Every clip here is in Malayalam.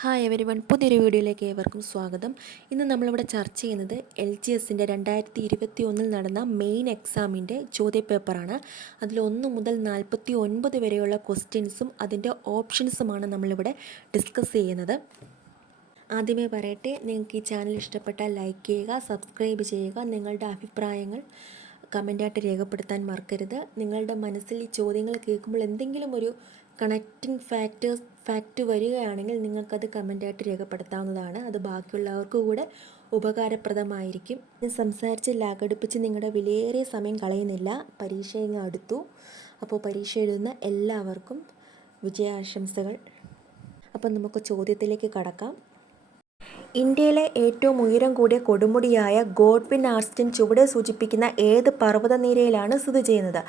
ഹായ് എവരി വൺ, പുതിയൊരു വീഡിയോയിലേക്ക് ഏവർക്കും സ്വാഗതം. ഇന്ന് നമ്മളിവിടെ ചർച്ച ചെയ്യുന്നത് LGSൻ്റെ 2021 നടന്ന മെയിൻ എക്സാമിൻ്റെ ചോദ്യപേപ്പറാണ്. അതിൽ 1 മുതൽ 49 വരെയുള്ള ക്വസ്റ്റ്യൻസും അതിൻ്റെ ഓപ്ഷൻസുമാണ് നമ്മളിവിടെ ഡിസ്കസ് ചെയ്യുന്നത്. ആദ്യമേ പറയട്ടെ, നിങ്ങൾക്ക് ഈ ചാനൽ ഇഷ്ടപ്പെട്ടാൽ ലൈക്ക് ചെയ്യുക, സബ്സ്ക്രൈബ് ചെയ്യുക, നിങ്ങളുടെ അഭിപ്രായങ്ങൾ കമൻറ്റായിട്ട് രേഖപ്പെടുത്താൻ മറക്കരുത്. നിങ്ങളുടെ മനസ്സിൽ ഈ ചോദ്യങ്ങൾ കേൾക്കുമ്പോൾ എന്തെങ്കിലും ഒരു കണക്റ്റിംഗ് ഫാക്റ്റ് വരികയാണെങ്കിൽ നിങ്ങൾക്കത് കമൻറ്റായിട്ട് രേഖപ്പെടുത്താവുന്നതാണ്. അത് ബാക്കിയുള്ളവർക്ക് കൂടെ ഉപകാരപ്രദമായിരിക്കും. ഞാൻ സംസാരിച്ച് ലാഗടിപ്പിച്ച് നിങ്ങളുടെ വിലയേറിയ സമയം കളയുന്നില്ല. പരീക്ഷ ഇങ്ങ് അടുത്തു. അപ്പോൾ പരീക്ഷ എഴുതുന്ന എല്ലാവർക്കും വിജയാശംസകൾ. അപ്പം നമുക്ക് ചോദ്യത്തിലേക്ക് കടക്കാം. ഇന്ത്യയിലെ ഏറ്റവും ഉയരം കൂടിയ കൊടുമുടിയായ ഗോഡ്വിൻ ആർസ്റ്റൻ ചുവടെ സൂചിപ്പിക്കുന്ന ഏത് പർവ്വതനിരയിലാണ് സ്ഥിതി ചെയ്യുന്നത്?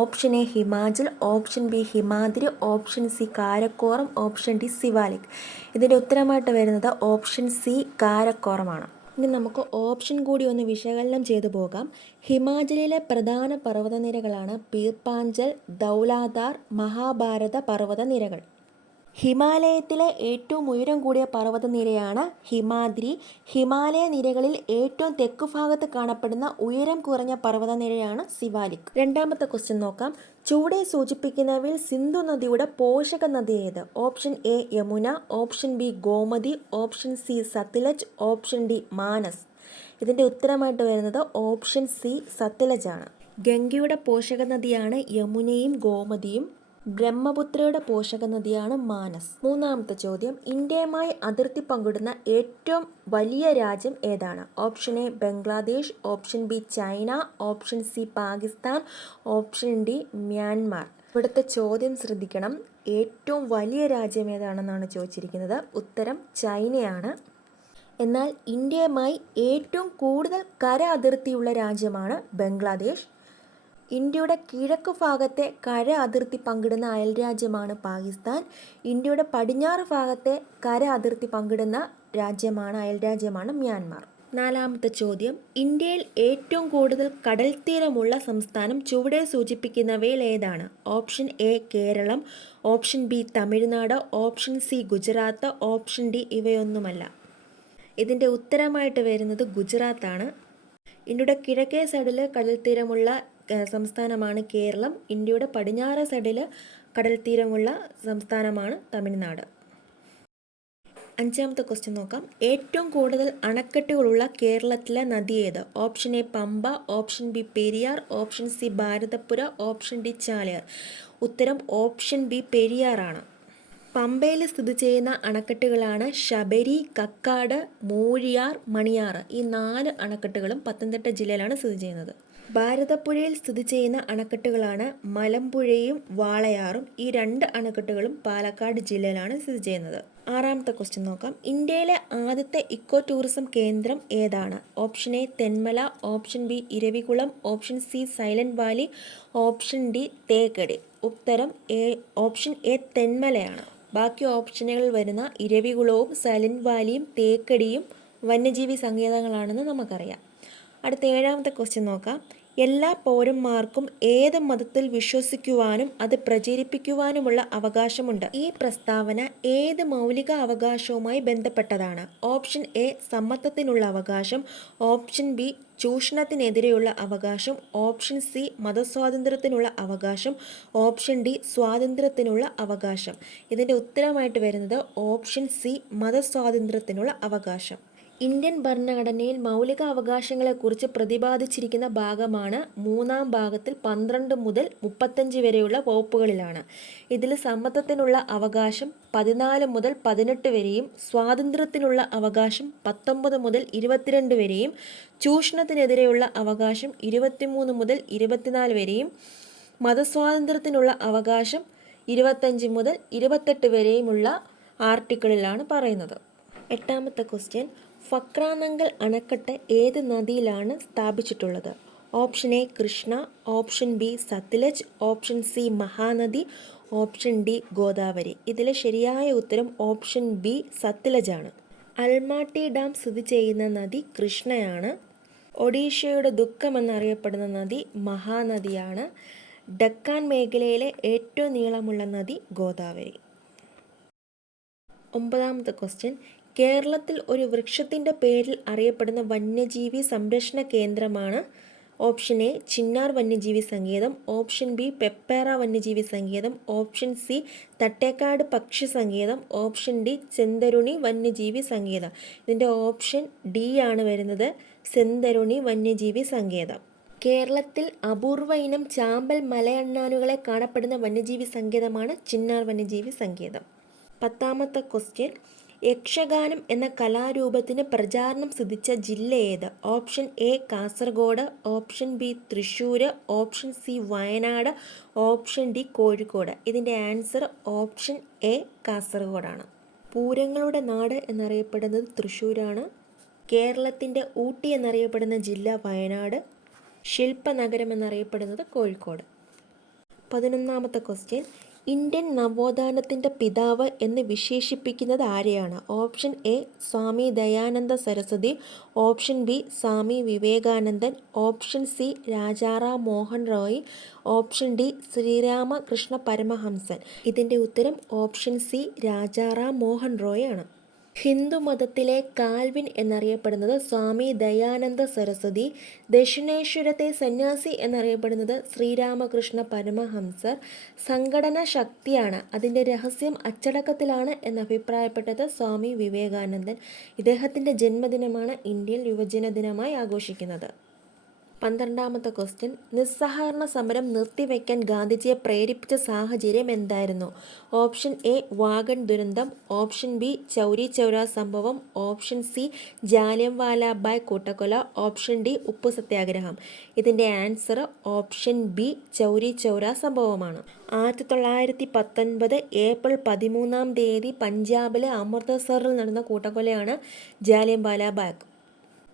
Option A Himachal, option B Himadri, option C Karakoram, option D Siwalik. ഇതിൻ്റെ ഉത്തരമായിട്ട് വരുന്നത് ഓപ്ഷൻ സി കാരക്കോറമാണ്. ഇനി നമുക്ക് ഓപ്ഷൻ കൂടി ഒന്ന് വിശകലനം ചെയ്തു പോകാം. ഹിമാചലിലെ പ്രധാന പർവ്വതനിരകളാണ് പീർപ്പാഞ്ചൽ, ധൗലാധാർ, മഹാഭാരത പർവ്വതനിരകൾ. ഹിമാലയത്തിലെ ഏറ്റവും ഉയരം കൂടിയ പർവ്വതനിരയാണ് ഹിമാദ്രി. ഹിമാലയ നിരകളിൽ ഏറ്റവും തെക്കു ഭാഗത്ത് കാണപ്പെടുന്ന ഉയരം കുറഞ്ഞ പർവ്വതനിരയാണ് സിവാലിക്. രണ്ടാമത്തെ ക്വസ്റ്റ്യൻ നോക്കാം. ചുവടെ സൂചിപ്പിക്കുന്നവയിൽ സിന്ധു നദിയുടെ പോഷക നദി ഏത്? Option A Yamuna, option B Gomti, option C Sutlej, option D Manas. ഇതിൻ്റെ ഉത്തരമായിട്ട് വരുന്നത് ഓപ്ഷൻ സി സത്ലജ് ആണ്. ഗംഗയുടെ പോഷക നദിയാണ് യമുനയും ഗോമതിയും. ബ്രഹ്മപുത്രയുടെ പോഷക നദിയാണ് മാനസ്. മൂന്നാമത്തെ ചോദ്യം. ഇന്ത്യയുമായി അതിർത്തി പങ്കിടുന്ന ഏറ്റവും വലിയ രാജ്യം ഏതാണ്? Option A Bangladesh, option B China, option C Pakistan, option D Myanmar. ഇവിടുത്തെ ചോദ്യം ശ്രദ്ധിക്കണം. ഏറ്റവും വലിയ രാജ്യം ഏതാണെന്നാണ് ചോദിച്ചിരിക്കുന്നത്. ഉത്തരം ചൈനയാണ്. എന്നാൽ ഇന്ത്യയുമായി ഏറ്റവും കൂടുതൽ കര അതിർത്തിയുള്ള രാജ്യമാണ് ബംഗ്ലാദേശ്. ഇന്ത്യയുടെ കിഴക്ക് ഭാഗത്തെ കര അതിർത്തി പങ്കിടുന്ന അയൽരാജ്യമാണ് പാകിസ്ഥാൻ. ഇന്ത്യയുടെ പടിഞ്ഞാറ് ഭാഗത്തെ കര അതിർത്തി പങ്കിടുന്ന അയൽരാജ്യമാണ് മ്യാൻമാർ. നാലാമത്തെ ചോദ്യം. ഇന്ത്യയിൽ ഏറ്റവും കൂടുതൽ കടൽ തീരമുള്ള സംസ്ഥാനം ചുവടെ സൂചിപ്പിക്കുന്നവയിൽ ഏതാണ്? Option A Kerala, option B Tamil Nadu, option C Gujarat, option D ഇവയൊന്നുമല്ല. ഇതിൻ്റെ ഉത്തരമായിട്ട് വരുന്നത് ഗുജറാത്താണ്. ഇന്ത്യയുടെ കിഴക്കേ സൈഡിൽ കടൽ തീരമുള്ള സംസ്ഥാനമാണ് കേരളം. ഇന്ത്യയുടെ പടിഞ്ഞാറ് സൈഡിൽ കടൽ തീരമുള്ള സംസ്ഥാനമാണ് തമിഴ്നാട്. അഞ്ചാമത്തെ ക്വസ്റ്റ്യൻ നോക്കാം. ഏറ്റവും കൂടുതൽ അണക്കെട്ടുകളുള്ള കേരളത്തിലെ നദി ഏത്? Option A Pampa, option B Periyar, option C Bharathapuzha, option D Chaliyar. ഉത്തരം ഓപ്ഷൻ ബി പെരിയാറാണ്. പമ്പയിൽ സ്ഥിതി ചെയ്യുന്ന അണക്കെട്ടുകളാണ് ശബരി, കക്കാട്, മൂഴിയാർ, മണിയാർ. ഈ 4 അണക്കെട്ടുകളും പത്തനംതിട്ട ജില്ലയിലാണ് സ്ഥിതി ചെയ്യുന്നത്. ഭാരതപ്പുഴയിൽ സ്ഥിതി ചെയ്യുന്ന അണക്കെട്ടുകളാണ് മലമ്പുഴയും വാളയാറും. ഈ 2 അണക്കെട്ടുകളും പാലക്കാട് ജില്ലയിലാണ് സ്ഥിതി ചെയ്യുന്നത്. ആറാമത്തെ ക്വസ്റ്റ്യൻ നോക്കാം. ഇന്ത്യയിലെ ആദ്യത്തെ ഇക്കോ ടൂറിസം കേന്ദ്രം ഏതാണ്? Option A Thenmala, option B Eravikulam, option C silent Valley, option D Thekkady. ഉത്തരം ഓപ്ഷൻ എ തെന്മലയാണ്. ബാക്കി ഓപ്ഷനുകളിൽ വരുന്ന ഇരവികുളവും സൈലന്റ് വാലിയും തേക്കടിയും വന്യജീവി സങ്കേതങ്ങളാണെന്ന് നമുക്കറിയാം. അടുത്ത 7ാമത്തെ ക്വസ്റ്റ്യൻ നോക്കാം. എല്ലാ പൗരന്മാർക്കും ഏത് മതത്തിൽ വിശ്വസിക്കുവാനും അത് പ്രചരിപ്പിക്കുവാനുമുള്ള അവകാശമുണ്ട്. ഈ പ്രസ്താവന ഏത് മൗലിക അവകാശവുമായി ബന്ധപ്പെട്ടതാണ്? ഓപ്ഷൻ എ സമത്വത്തിനുള്ള അവകാശം, ഓപ്ഷൻ ബി ചൂഷണത്തിനെതിരെയുള്ള അവകാശം, ഓപ്ഷൻ സി മതസ്വാതന്ത്ര്യത്തിനുള്ള അവകാശം, ഓപ്ഷൻ ഡി സ്വാതന്ത്ര്യത്തിനുള്ള അവകാശം. ഇതിൻ്റെ ഉത്തരമായിട്ട് വരുന്നത് ഓപ്ഷൻ സി മതസ്വാതന്ത്ര്യത്തിനുള്ള അവകാശം. ഇന്ത്യൻ ഭരണഘടനയിൽ മൗലിക അവകാശങ്ങളെക്കുറിച്ച് പ്രതിപാദിച്ചിരിക്കുന്ന ഭാഗമാണ് 3ാം ഭാഗത്തിൽ 12 മുതൽ 35 വരെയുള്ള വകുപ്പുകളിലാണ്. ഇതിൽ സമത്വത്തിനുള്ള അവകാശം 14 മുതൽ 18 വരെയും, സ്വാതന്ത്ര്യത്തിനുള്ള അവകാശം 19 മുതൽ 22 വരെയും, ചൂഷണത്തിനെതിരെയുള്ള അവകാശം 23 മുതൽ 24 വരെയും, മതസ്വാതന്ത്ര്യത്തിനുള്ള അവകാശം 25 മുതൽ 28 വരെയുമുള്ള ആർട്ടിക്കിളിലാണ് പറയുന്നത്. 8ാമത്തെ ക്വസ്റ്റ്യൻ. ഫക്രാനങ്കൽ അണക്കെട്ട് ഏത് നദിയിലാണ് സ്ഥാപിച്ചിട്ടുള്ളത്? Option A Krishna, option B Sutlej, option C Mahanadi, option D Godavari. ഇതിലെ ശരിയായ ഉത്തരം ഓപ്ഷൻ ബി സത്ലജ് ആണ്. അൽമാട്ടി ഡാം സ്ഥിതി ചെയ്യുന്ന നദി കൃഷ്ണയാണ്. ഒഡീഷയുടെ ദുഃഖം എന്നറിയപ്പെടുന്ന നദി മഹാനദിയാണ്. ഡക്കാൻ മേഖലയിലെ ഏറ്റവും നീളമുള്ള നദി ഗോദാവരി. 9ാമത്തെ ക്വസ്റ്റ്യൻ, കേരളത്തിൽ ഒരു വൃക്ഷത്തിൻ്റെ പേരിൽ അറിയപ്പെടുന്ന വന്യജീവി സംരക്ഷണ കേന്ദ്രമാണ്? ഓപ്ഷൻ എ ചിന്നാർ വന്യജീവി സങ്കേതം, ഓപ്ഷൻ ബി പെപ്പേറ വന്യജീവി സങ്കേതം, ഓപ്ഷൻ സി തട്ടേക്കാട് പക്ഷി സങ്കേതം, ഓപ്ഷൻ ഡി ചെന്തരുണി വന്യജീവി സങ്കേതം. ഇതിൻ്റെ ഓപ്ഷൻ ഡി ആണ് വരുന്നത്, ചെന്തരുണി വന്യജീവി സങ്കേതം. കേരളത്തിൽ അപൂർവ ഇനം ചാമ്പൽ മലയണ്ണാനുകളെ കാണപ്പെടുന്ന വന്യജീവി സങ്കേതമാണ് ചിന്നാർ വന്യജീവി സങ്കേതം. 10ാമത്തെ ക്വസ്റ്റ്യൻ, യക്ഷഗാനം എന്ന കലാരൂപത്തിന് പ്രചാരണം സിദ്ധിച്ച ജില്ല ഏത്? Option A Kasaragod, option B Thrissur, option C Wayanad, option D Kozhikode. ഇതിൻ്റെ ആൻസർ ഓപ്ഷൻ എ കാസർഗോഡാണ്. പൂരങ്ങളുടെ നാട് എന്നറിയപ്പെടുന്നത് തൃശ്ശൂരാണ്. കേരളത്തിൻ്റെ ഊട്ടി എന്നറിയപ്പെടുന്ന ജില്ല വയനാട്. ശില്പനഗരം എന്നറിയപ്പെടുന്നത് കോഴിക്കോട്. 11ാമത്തെ ക്വസ്റ്റ്യൻ, ഇന്ത്യൻ നവോത്ഥാനത്തിൻ്റെ പിതാവ് എന്ന് വിശേഷിപ്പിക്കുന്നത് ആരെയാണ്? Option A Swami Dayananda Saraswati, option B Swami Vivekananda, option C Rajaram Mohan Roy, option D Sri Ramakrishna Paramahamsa. ഇതിൻ്റെ ഉത്തരം ഓപ്ഷൻ സി രാജാറാം മോഹൻ റോയ് ആണ്. ഹിന്ദുമതത്തിലെ കാൽവിൻ എന്നറിയപ്പെടുന്നത് സ്വാമി ദയാനന്ദ സരസ്വതി. ദക്ഷിണേശ്വരത്തെ സന്യാസി എന്നറിയപ്പെടുന്നത് ശ്രീരാമകൃഷ്ണ പരമഹംസർ. സംഘടന ശക്തിയാണ്, അതിൻ്റെ രഹസ്യം അച്ചടക്കത്തിലാണ് എന്നഭിപ്രായപ്പെട്ടത് സ്വാമി വിവേകാനന്ദൻ. ഇദ്ദേഹത്തിൻ്റെ ജന്മദിനമാണ് ഇന്ത്യയിൽ യുവജന ദിനമായി ആഘോഷിക്കുന്നത്. 12ാമത്തെ ക്വസ്റ്റ്യൻ, നിസ്സഹകരണ സമരം നിർത്തിവെക്കാൻ ഗാന്ധിജിയെ പ്രേരിപ്പിച്ച സാഹചര്യം എന്തായിരുന്നു? ഓപ്ഷൻ എ വാഗൺ ദുരന്തം, ഓപ്ഷൻ ബി ചൗരി ചൗര സംഭവം, ഓപ്ഷൻ സി ജാലിയൻവാല ബാഗ് കൂട്ടക്കൊല, ഓപ്ഷൻ ഡി ഉപ്പു സത്യാഗ്രഹം. ഇതിൻ്റെ answer option B Chauri Chaura സംഭവമാണ്. 1919 ഏപ്രിൽ 13 പഞ്ചാബിലെ അമൃതസറിൽ നടന്ന കൂട്ടക്കൊലയാണ് ജാലിയൻവാല ബാഗ്.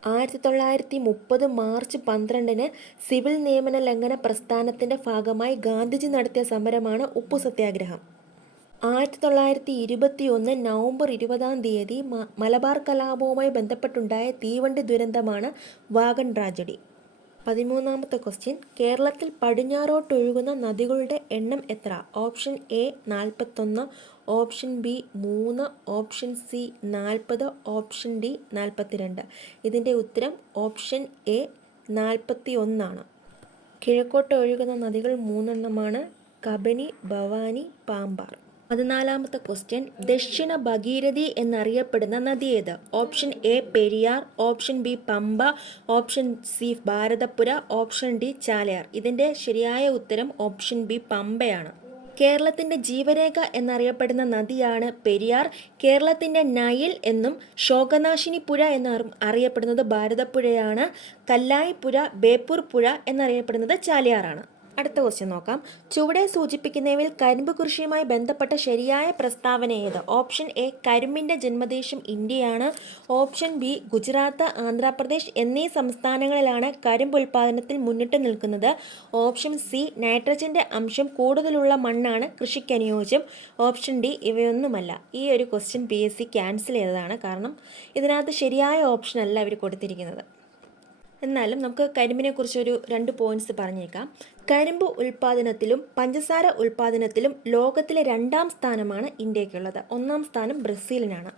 1930 മാർച്ച് 12 സിവിൽ നിയമന ലംഘന പ്രസ്ഥാനത്തിൻ്റെ ഭാഗമായി ഗാന്ധിജി നടത്തിയ സമരമാണ് ഉപ്പു സത്യാഗ്രഹം. 1921 നവംബർ 20 മലബാർ കലാപവുമായി ബന്ധപ്പെട്ടുണ്ടായ തീവണ്ടി ദുരന്തമാണ് വാഗൺ ട്രാജഡി. 13ാമത്തെ ക്വസ്റ്റ്യൻ, കേരളത്തിൽ പടിഞ്ഞാറോട്ടൊഴുകുന്ന നദികളുടെ എണ്ണം എത്ര? Option A 41, option B 3, option C 40, option D 42. ഇതിൻ്റെ ഉത്തരം ഓപ്ഷൻ എ 41 ആണ്. കിഴക്കോട്ട് ഒഴുകുന്ന നദികൾ 3 എണ്ണമാണ്, കബനി, ഭവാനി, പാമ്പാർ. 14ാമത്തെ ക്വസ്റ്റ്യൻ, ദക്ഷിണ ഭഗീരഥി എന്നറിയപ്പെടുന്ന നദി ഏത്? Option A Periyar, option B Pamba, option C Bharathapuzha, option D Chaliyar. ഇതിൻ്റെ ശരിയായ ഉത്തരം ഓപ്ഷൻ ബി പമ്പയാണ്. കേരളത്തിൻ്റെ ജീവരേഖ എന്നറിയപ്പെടുന്ന നദിയാണ് പെരിയാർ. കേരളത്തിൻ്റെ നൈൽ എന്നും ശോകനാശിനി പുഴ എന്നും അറിയപ്പെടുന്നത് ഭാരതപ്പുഴയാണ്. കല്ലായി പുഴ, ബേപ്പൂർ പുഴ എന്നറിയപ്പെടുന്നത് ചാലിയാറാണ്. അടുത്ത ക്വസ്റ്റ്യൻ നോക്കാം. ചുവടെ സൂചിപ്പിക്കുന്നവയിൽ കരിമ്പ് കൃഷിയുമായി ബന്ധപ്പെട്ട ശരിയായ പ്രസ്താവന ഏത്? ഓപ്ഷൻ എ കരിമ്പിൻ്റെ ജന്മദേശം ഇന്ത്യയാണ്, ഓപ്ഷൻ ബി ഗുജറാത്ത്, ആന്ധ്രാപ്രദേശ് എന്നീ സംസ്ഥാനങ്ങളിലാണ് കരിമ്പ് ഉൽപ്പാദനത്തിൽ മുന്നിട്ട് നിൽക്കുന്നത്, ഓപ്ഷൻ സി നൈട്രജൻ്റെ അംശം കൂടുതലുള്ള മണ്ണാണ് കൃഷിക്ക് അനുയോജ്യം, ഓപ്ഷൻ ഡി ഇവയൊന്നുമല്ല. ഈ ഒരു ക്വസ്റ്റ്യൻ PSC ക്യാൻസൽ ചെയ്തതാണ്, കാരണം ഇതിനകത്ത് ശരിയായ ഓപ്ഷൻ അല്ല അവർ കൊടുത്തിരിക്കുന്നത്. എന്നാലും നമുക്ക് കരിമ്പിനെ കുറിച്ചൊരു 2 പോയിന്റ്സ് പറഞ്ഞേക്കാം. കരിമ്പ് ഉൽപ്പാദനത്തിലും പഞ്ചസാര ഉൽപ്പാദനത്തിലും ലോകത്തിലെ 2ാം സ്ഥാനമാണ് ഇന്ത്യക്കുള്ളത്. 1ാം സ്ഥാനം ബ്രസീലിനാണ്.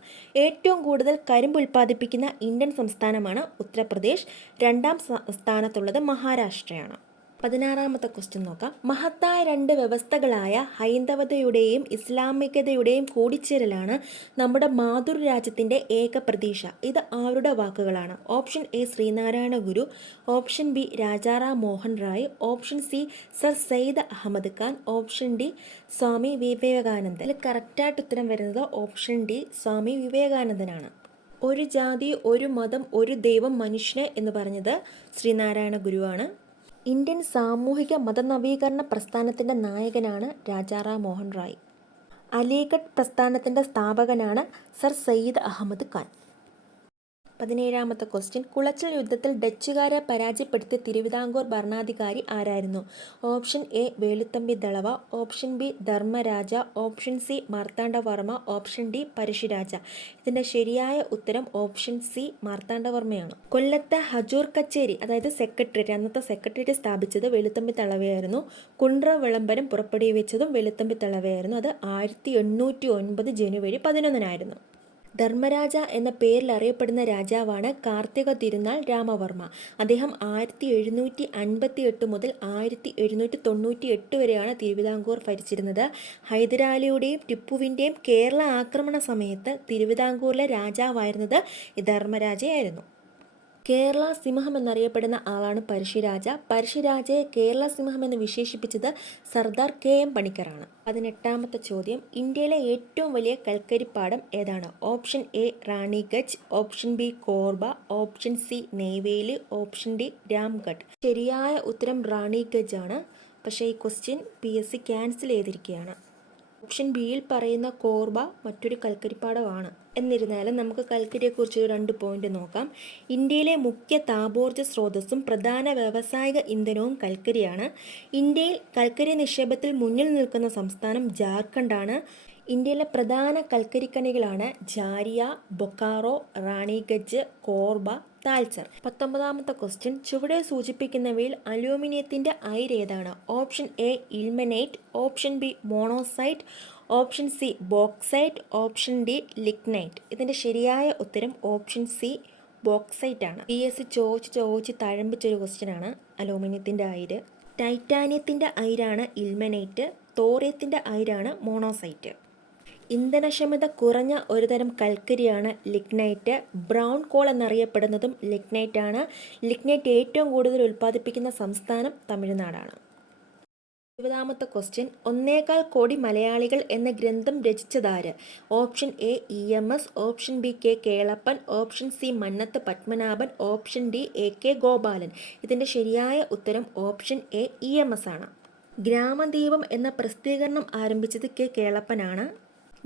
ഏറ്റവും കൂടുതൽ കരിമ്പ് ഉൽപ്പാദിപ്പിക്കുന്ന ഇന്ത്യൻ സംസ്ഥാനമാണ് ഉത്തർപ്രദേശ്. 2ാം സ്ഥാനത്തുള്ളത് മഹാരാഷ്ട്രയാണ്. 16ാമത്തെ ക്വസ്റ്റ്യൻ നോക്കാം. മഹത്തായ 2 വ്യവസ്ഥകളായ ഹൈന്ദവതയുടെയും ഇസ്ലാമികതയുടെയും കൂടിച്ചേരലാണ് നമ്മുടെ മാതൃരാജ്യത്തിൻ്റെ ഏക പ്രതീക്ഷ. ഇത് ആരുടെ വാക്കുകളാണ്? Option A Sree Narayana Guru, option B Rajaram Mohan Roy, option C sir Syed Ahmed Khan, option D Swami Vivekananda. ഇതിൽ കറക്റ്റായിട്ട് ഉത്തരം വരുന്നത് ഓപ്ഷൻ ഡി സ്വാമി വിവേകാനന്ദനാണ്. ഒരു ജാതി, ഒരു മതം, ഒരു ദൈവം, മനുഷ്യന് എന്ന് പറഞ്ഞത് ശ്രീനാരായണ ഗുരുവാണ്. ഇന്ത്യൻ സാമൂഹിക മതനവീകരണ പ്രസ്ഥാനത്തിൻ്റെ നായകനാണ് രാജാറാം മോഹൻ റായ്. അലിഗഡ് പ്രസ്ഥാനത്തിൻ്റെ സ്ഥാപകനാണ് സർ സയ്യിദ് അഹമ്മദ് ഖാൻ. 17-ാമത്തെ ക്വസ്റ്റ്യൻ, കുളച്ചൽ യുദ്ധത്തിൽ ഡച്ചുകാരെ പരാജയപ്പെടുത്തിയ തിരുവിതാംകൂർ ഭരണാധികാരി ആരായിരുന്നു? Option A Veluthampi Dalawa, option B Dharmaraja, option C Marthandavarma, option D Pazhassiraja. ഇതിൻ്റെ ശരിയായ ഉത്തരം ഓപ്ഷൻ സി മാർത്താണ്ഡവർമ്മയാണ്. കൊല്ലത്തെ ഹജൂർ കച്ചേരി അതായത് സെക്രട്ടേറിയറ്റ്, അന്നത്തെ സെക്രട്ടേറിയറ്റ് സ്ഥാപിച്ചത് വേലുത്തമ്പി ദളവയായിരുന്നു. കുണ്ട്ര വിളംബരം പുറപ്പെടുവിച്ചതും വേലുത്തമ്പി ദളവയായിരുന്നു. അത് 1809 ജനുവരി 11-നായിരുന്നു. ധർമ്മരാജ എന്ന പേരിൽ അറിയപ്പെടുന്ന രാജാവാണ് കാർത്തിക തിരുനാൾ രാമവർമ്മ. അദ്ദേഹം 1758 മുതൽ 1798 വരെയാണ് തിരുവിതാംകൂർ ഭരിച്ചിരുന്നത്. ഹൈദരാലിയുടെയും ടിപ്പുവിൻ്റെയും കേരള ആക്രമണ സമയത്ത് തിരുവിതാംകൂറിലെ രാജാവായിരുന്നത് ധർമ്മരാജയായിരുന്നു. കേരള സിംഹം എന്നറിയപ്പെടുന്ന ആളാണ് പഴശ്ശിരാജ. പഴശ്ശിരാജയെ കേരള സിംഹം എന്ന് വിശേഷിപ്പിച്ചത് സർദാർ KM പണിക്കറാണ്. 18-ാമത്തെ ചോദ്യം, ഇന്ത്യയിലെ ഏറ്റവും വലിയ കൽക്കരിപ്പാടം ഏതാണ്? Option A Raniganj, option B Korba, option C Neyveli, option D Ramgarh. ശരിയായ ഉത്തരം റാണിഗഞ്ച് ആണ്. പക്ഷേ ഈ ക്വസ്റ്റ്യൻ PSC ക്യാൻസൽ ചെയ്തിരിക്കുകയാണ്. ഓപ്ഷൻ ബിയിൽ പറയുന്ന കോർബ മറ്റൊരു കൽക്കരിപ്പാടമാണ്. എന്നിരുന്നാലും നമുക്ക് കൽക്കരിയെക്കുറിച്ച് 2 പോയിന്റ് നോക്കാം. ഇന്ത്യയിലെ മുഖ്യ താപോർജ്ജ സ്രോതസ്സും പ്രധാന വ്യാവസായിക ഇന്ധനവും കൽക്കരിയാണ്. ഇന്ത്യയിൽ കൽക്കരി നിക്ഷേപത്തിൽ മുന്നിൽ നിൽക്കുന്ന സംസ്ഥാനം ജാർഖണ്ഡാണ്. ഇന്ത്യയിലെ പ്രധാന കൽക്കരിക്കണികളാണ് ജാരിയ, ബൊക്കാറോ, റാണിഗഞ്ച്, കോർബ, താൽച്ചർ. 19-ാമത്തെ ക്വസ്റ്റ്യൻ, ചുവടെ സൂചിപ്പിക്കുന്നവയിൽ അലൂമിനിയത്തിൻ്റെ അയിര് ഏതാണ്? Option A ilmenite, option B monocyte, option C bauxite, option D lignite. ഇതിൻ്റെ ശരിയായ ഉത്തരം ഓപ്ഷൻ സി ബോക്സൈറ്റ് ആണ്. PSC ചോദിച്ച് തഴമ്പിച്ചൊരു ക്വസ്റ്റ്യനാണ് അലൂമിനിയത്തിൻ്റെ അയിര്. ടൈറ്റാനിയത്തിൻ്റെ അയിരാണ് ഇൽമനേറ്റ്, തോറിയത്തിൻ്റെ അയിരാണ് മോണോസൈറ്റ്. ഇന്ധനക്ഷമത കുറഞ്ഞ ഒരുതരം കൽക്കരിയാണ് ലിഗ്നൈറ്റ്. ബ്രൗൺ കോൾ എന്നറിയപ്പെടുന്നതും ലിഗ്നൈറ്റ് ആണ്. ലിഗ്നൈറ്റ് ഏറ്റവും കൂടുതൽ ഉൽപ്പാദിപ്പിക്കുന്ന സംസ്ഥാനം തമിഴ്നാടാണ്. 20-ാമത്തെ ക്വസ്റ്റ്യൻ, 1.25 കോടി മലയാളികൾ എന്ന ഗ്രന്ഥം രചിച്ചതാര്? Option A EMS, option B K Kelappan, option C Mannath Padmanabhan, option D AK Gopalan. ഇതിൻ്റെ ശരിയായ ഉത്തരം ഓപ്ഷൻ എ EMS ആണ്. ഗ്രാമദീപം എന്ന പ്രസിദ്ധീകരണം ആരംഭിച്ചത് K കേളപ്പനാണ്.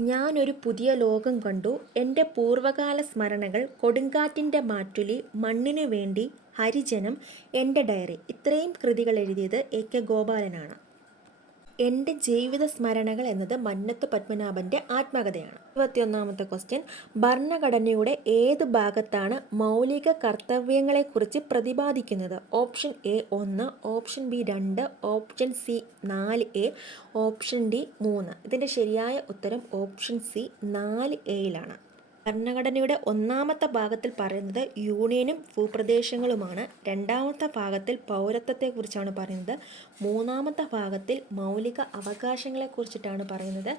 ഞാനൊരു പുതിയ ലോകം കണ്ടു, എൻ്റെ പൂർവ്വകാല സ്മരണകൾ, കൊടുങ്കാറ്റിൻ്റെ മാറ്റുലി, മണ്ണിനു വേണ്ടി, ഹരിജനം, എൻ്റെ ഡയറി. ഇത്രയും കൃതികൾ എഴുതിയത് AK ഗോപാലനാണ്. എൻ്റെ ജീവിത സ്മരണകൾ എന്നത് മന്നത്ത് പത്മനാഭൻ്റെ ആത്മകഥയാണ്. 21-ാമത്തെ ക്വസ്റ്റ്യൻ, ഭരണഘടനയുടെ ഏത് ഭാഗത്താണ് മൗലിക കർത്തവ്യങ്ങളെക്കുറിച്ച് പ്രതിപാദിക്കുന്നത്? Option A 1, option B 2, option C 4A, option D 3. ഇതിൻ്റെ ശരിയായ ഉത്തരം ഓപ്ഷൻ സി 4Aയിലാണ്. ഭരണഘടനയുടെ 1-ാമത്തെ ഭാഗത്തിൽ പറയുന്നത് യൂണിയനും ഭൂപ്രദേശങ്ങളുമാണ്. 2-ാമത്തെ ഭാഗത്തിൽ പൗരത്വത്തെക്കുറിച്ചാണ് പറയുന്നത്. 3-ാമത്തെ ഭാഗത്തിൽ മൗലിക അവകാശങ്ങളെക്കുറിച്ചിട്ടാണ് പറയുന്നത്.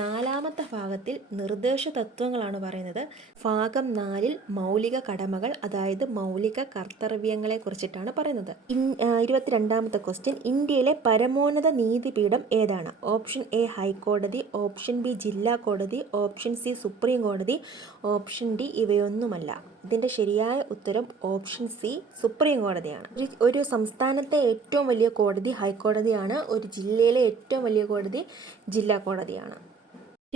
4-ാമത്തെ ഭാഗത്തിൽ നിർദ്ദേശ തത്വങ്ങളാണ് പറയുന്നത്. ഭാഗം 4-ൽ മൗലിക കടമകൾ അതായത് മൗലിക കർത്തവ്യങ്ങളെക്കുറിച്ചിട്ടാണ് പറയുന്നത്. 22-ാമത്തെ ക്വസ്റ്റ്യൻ, ഇന്ത്യയിലെ പരമോന്നത നീതിപീഠം ഏതാണ്? ഓപ്ഷൻ എ ഹൈക്കോടതി, ഓപ്ഷൻ ബി ജില്ലാ കോടതി, ഓപ്ഷൻ സി സുപ്രീം കോടതി, ഓപ്ഷൻ ഡി ഇവയൊന്നുമല്ല. ഇതിൻ്റെ ശരിയായ ഉത്തരം ഓപ്ഷൻ സി സുപ്രീം കോടതിയാണ്. ഒരു സംസ്ഥാനത്തെ ഏറ്റവും വലിയ കോടതി ഹൈക്കോടതിയാണ്. ഒരു ജില്ലയിലെ ഏറ്റവും വലിയ കോടതി ജില്ലാ കോടതിയാണ്.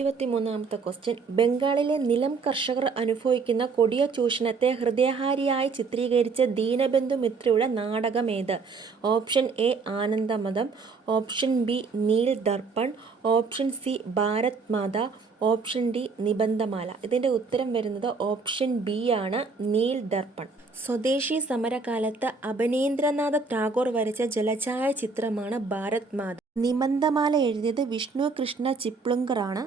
23-ാമത്തെ ക്വസ്റ്റ്യൻ, ബംഗാളിലെ നിലം കർഷകർ അനുഭവിക്കുന്ന കൊടിയ ചൂഷണത്തെ ഹൃദയഹാരിയായി ചിത്രീകരിച്ച ദീനബന്ധു മിത്രയുടെ നാടകമേത്? Option A Anandamath, option B Neel Darpan, option C Bharat Mata, option D Nibandhamala. ഇതിൻ്റെ ഉത്തരം വരുന്നത് ഓപ്ഷൻ ബി ആണ്, നീൽ ദർപ്പൺ. സ്വദേശി സമരകാലത്ത് അബനീന്ദ്രനാഥ ടാഗോർ വരച്ച ജലഛായ ചിത്രമാണ് ഭാരത് മാത. നിബന്ധമാല എഴുതിയത് വിഷ്ണു കൃഷ്ണ ചിപ്ലുങ്കർ ആണ്.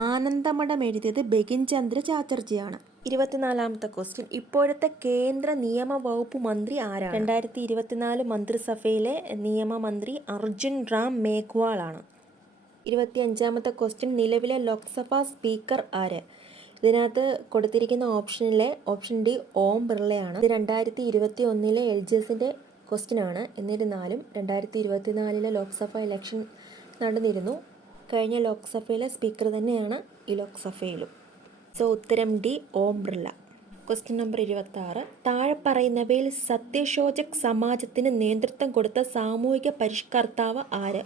ആനന്ദമഠം എഴുതിയത് ബങ്കിം ചന്ദ്ര ചാറ്റർജിയാണ്. 24-ാമത്തെ ക്വസ്റ്റ്യൻ, ഇപ്പോഴത്തെ കേന്ദ്ര നിയമവകുപ്പ് മന്ത്രി ആരാണ്? 2024 മന്ത്രിസഭയിലെ നിയമമന്ത്രി അർജുൻ റാം മേഘ്വാൾ ആണ്. 25-ാമത്തെ ക്വസ്റ്റ്യൻ, നിലവിലെ ലോക്സഭാ സ്പീക്കർ ആര്? ഇതിനകത്ത് കൊടുത്തിരിക്കുന്ന ഓപ്ഷൻ ഡി ഓം ബിർളയാണ്. ഇത് 2021 LGSൻ്റെ ക്വസ്റ്റ്യനാണ്. എന്നിരുന്നാലും 2024 ലോക്സഭ ഇലക്ഷൻ നടന്നിരുന്നു. കഴിഞ്ഞ ലോക്സഭയിലെ സ്പീക്കർ തന്നെയാണ് ഈ ലോക്സഭയിലും. സോ ഉത്തരം D Om Birla. Question number 26. താഴെ പറയുന്നവയിൽ സത്യശോധക് സമാജത്തിന് നേതൃത്വം കൊടുത്ത സാമൂഹിക പരിഷ്കർത്താവ് ആര്?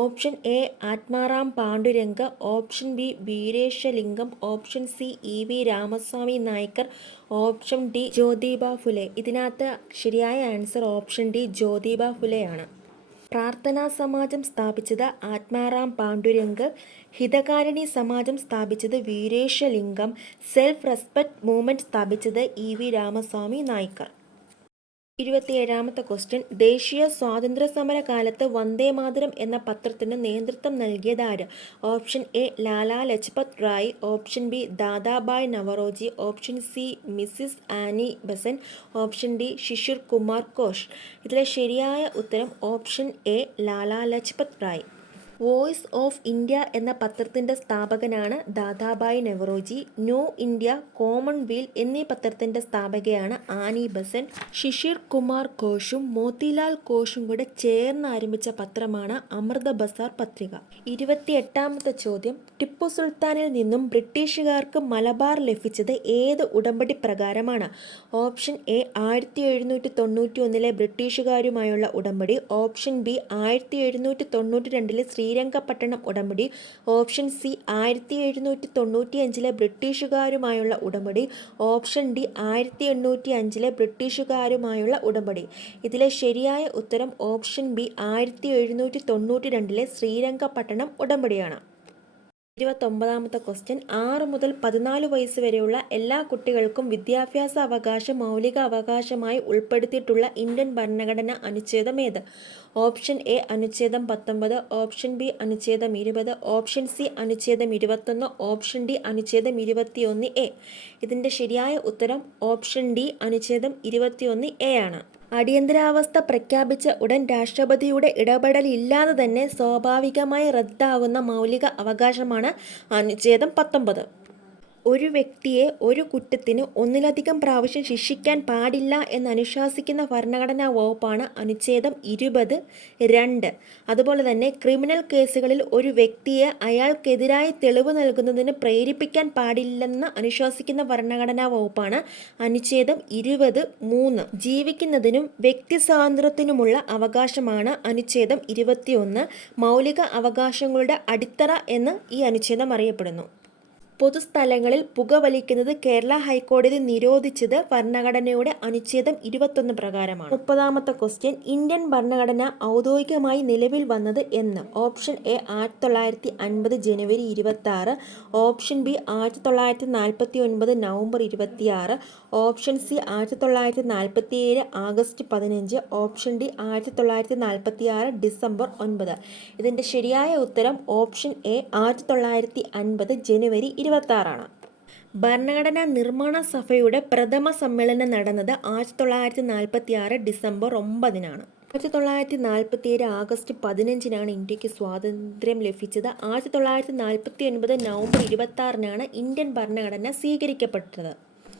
Option A Atmaram Pandurang, option B Veeresalingam, option C E V. Ramaswamy Naicker, option D Jyotiba Phule. ഇതിനകത്ത് ശരിയായ ആൻസർ ഓപ്ഷൻ ഡി ജ്യോതിബ ഫുലെയാണ്. പ്രാർത്ഥനാ സമാജം സ്ഥാപിച്ചത് ആത്മാറാം പാണ്ഡുരംഗ്, ഹിതകാരിണി സമാജം സ്ഥാപിച്ചത് വീരേശലിംഗം, സെൽഫ് റെസ്പെക്ട് മൂവ്മെന്റ് സ്ഥാപിച്ചത് ഇ.വി. രാമസ്വാമി നായ്ക്കർ. 27ാമത്തെ ക്വസ്റ്റ്യൻ. ദേശീയ സ്വാതന്ത്ര്യ സമര കാലത്ത് വന്ദേമാതരം എന്ന പത്രത്തിന് നേതൃത്വം നൽകിയതാര്? Option A Lala Lajpat Rai, option B Dadabhai Naoroji, option C Mrs Annie Besant, option D Sisir Kumar Ghosh. ഇതിലെ ശരിയായ ഉത്തരം option A Lala Lajpat Rai. Voice of India എന്ന പത്രത്തിൻ്റെ സ്ഥാപകനാണ് Dadabhai Naoroji. New India, Commonweal എന്നീ പത്രത്തിൻ്റെ സ്ഥാപകയാണ് ആനി ബെസന്റ്. ശിശിർ കുമാർ ഘോഷും മോത്തിലാൽ ഘോഷും കൂടെ ചേർന്ന് ആരംഭിച്ച പത്രമാണ് അമൃത ബസാർ പത്രിക. 28ാമത്തെ ചോദ്യം. ടിപ്പു സുൽത്താനിൽ നിന്നും ബ്രിട്ടീഷുകാർക്ക് മലബാർ ലഭിച്ചത് ഏത് ഉടമ്പടി പ്രകാരമാണ്? ഓപ്ഷൻ എ 1791 ബ്രിട്ടീഷുകാരുമായുള്ള ഉടമ്പടി, ഓപ്ഷൻ ബി 1792 ശ്രീരംഗപട്ടണം ഉടമ്പടി, ഓപ്ഷൻ സി 1795 ബ്രിട്ടീഷുകാരുമായുള്ള ഉടമ്പടി, ഓപ്ഷൻ ഡി 1805 ബ്രിട്ടീഷുകാരുമായുള്ള ഉടമ്പടി. ഇതിലെ ശരിയായ ഉത്തരം ഓപ്ഷൻ ബി 1792 ശ്രീരംഗപട്ടണം ഉടമ്പടിയാണ്. 29ാമത്തെ ക്വസ്റ്റ്യൻ. 6 മുതൽ 14 വയസ്സ് വരെയുള്ള എല്ലാ കുട്ടികൾക്കും വിദ്യാഭ്യാസ അവകാശം മൗലിക അവകാശമായി ഉൾപ്പെടുത്തിയിട്ടുള്ള ഇന്ത്യൻ ഭരണഘടന അനുച്ഛേദം ഏത്? ഓപ്ഷൻ എ അനുച്ഛേദം 19, ഓപ്ഷൻ ബി അനുച്ഛേദം 20, ഓപ്ഷൻ സി അനുച്ഛേദം 21, ഓപ്ഷൻ ഡി അനുച്ഛേദം 21A. ഇതിൻ്റെ ശരിയായ ഉത്തരം ഓപ്ഷൻ ഡി അനുച്ഛേദം 21A ആണ്. അടിയന്തരാവസ്ഥ പ്രഖ്യാപിച്ച ഉടൻ രാഷ്ട്രപതിയുടെ ഇടപെടലില്ലാതെ തന്നെ സ്വാഭാവികമായി റദ്ദാകുന്ന മൗലിക അവകാശമാണ് അനുച്ഛേദം 19. ഒരു വ്യക്തിയെ ഒരു കുറ്റത്തിന് ഒന്നിലധികം പ്രാവശ്യം ശിക്ഷിക്കാൻ പാടില്ല എന്ന് അനുശാസിക്കുന്ന ഭരണഘടനാ വകുപ്പാണ് അനുച്ഛേദം 20(2). അതുപോലെ തന്നെ ക്രിമിനൽ കേസുകളിൽ ഒരു വ്യക്തിയെ അയാൾക്കെതിരായി തെളിവ് നൽകുന്നതിന് പ്രേരിപ്പിക്കാൻ പാടില്ലെന്ന് അനുശാസിക്കുന്ന ഭരണഘടനാ വകുപ്പാണ് അനുച്ഛേദം 20(3). ജീവിക്കുന്നതിനും വ്യക്തി സ്വാതന്ത്ര്യത്തിനുമുള്ള അവകാശമാണ് അനുച്ഛേദം 21. മൗലിക അവകാശങ്ങളുടെ അടിത്തറ എന്ന് ഈ അനുച്ഛേദം അറിയപ്പെടുന്നു. പൊതുസ്ഥലങ്ങളിൽ പുകവലിക്കുന്നത് കേരള ഹൈക്കോടതി നിരോധിച്ചത് ഭരണഘടനയുടെ അനുച്ഛേദം 21 പ്രകാരമാണ്. 30ാമത്തെ ക്വസ്റ്റ്യൻ. ഇന്ത്യൻ ഭരണഘടന ഔദ്യോഗികമായി നിലവിൽ വന്നത് എന്ന്? Option A 1950 January 26, option B 1949 November 26, option C 1947 August 15, option D 1946 December 9. ഇതിൻ്റെ ശരിയായ ഉത്തരം ഓപ്ഷൻ എ 1950 ജനുവരി 26 ആണ്. ഭരണഘടനാ നിർമ്മാണ സഭയുടെ പ്രഥമ സമ്മേളനം നടന്നത് 1946 ഡിസംബർ 9. 1947 ആഗസ്റ്റ് 15 ഇന്ത്യക്ക് സ്വാതന്ത്ര്യം ലഭിച്ചത്. 1949 നവംബർ 26 ഇന്ത്യൻ ഭരണഘടന സ്വീകരിക്കപ്പെട്ടത്.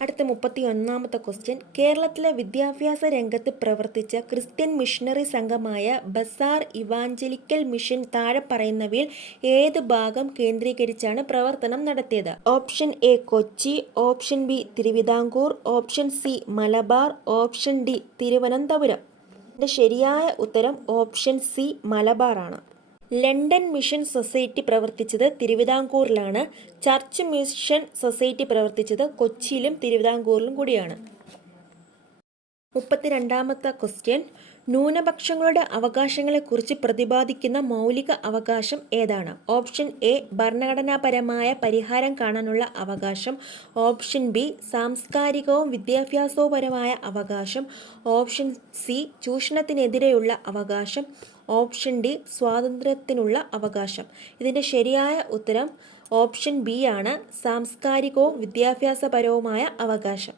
അടുത്ത 31ാമത്തെ ക്വസ്റ്റ്യൻ. കേരളത്തിലെ വിദ്യാഭ്യാസ രംഗത്ത് പ്രവർത്തിച്ച ക്രിസ്ത്യൻ മിഷണറി സംഘമായ ബസാർ ഇവാഞ്ചലിക്കൽ മിഷൻ താഴെ പറയുന്നവയിൽ ഏത് ഭാഗം കേന്ദ്രീകരിച്ചാണ് പ്രവർത്തനം നടത്തിയത്? Option A Kochi, option B Thiruvithamkoor, option C Malabar, option D Thiruvananthapuram. ഇതിൻ്റെ ശരിയായ ഉത്തരം ഓപ്ഷൻ സി മലബാർ ആണ്. ലണ്ടൻ മിഷൻ സൊസൈറ്റി പ്രവർത്തിച്ചത് തിരുവിതാംകൂറിലാണ്. ചർച്ച് മിഷൻ സൊസൈറ്റി പ്രവർത്തിച്ചത് കൊച്ചിയിലും തിരുവിതാംകൂറിലും കൂടിയാണ്. 32ാമത്തെ ക്വസ്റ്റ്യൻ. ന്യൂനപക്ഷങ്ങളുടെ അവകാശങ്ങളെക്കുറിച്ച് പ്രതിപാദിക്കുന്ന മൗലിക അവകാശം ഏതാണ്? ഓപ്ഷൻ എ ഭരണഘടനാപരമായ പരിഹാരം കാണാനുള്ള അവകാശം, ഓപ്ഷൻ ബി സാംസ്കാരികവും വിദ്യാഭ്യാസപരവുമായ അവകാശം, ഓപ്ഷൻ സി ചൂഷണത്തിനെതിരെയുള്ള അവകാശം, ഓപ്ഷൻ ഡി സ്വാതന്ത്ര്യത്തിനുള്ള അവകാശം. ഇതിൻ്റെ ശരിയായ ഉത്തരം ഓപ്ഷൻ ബി ആണ്, സാംസ്കാരികവും വിദ്യാഭ്യാസപരവുമായ അവകാശം.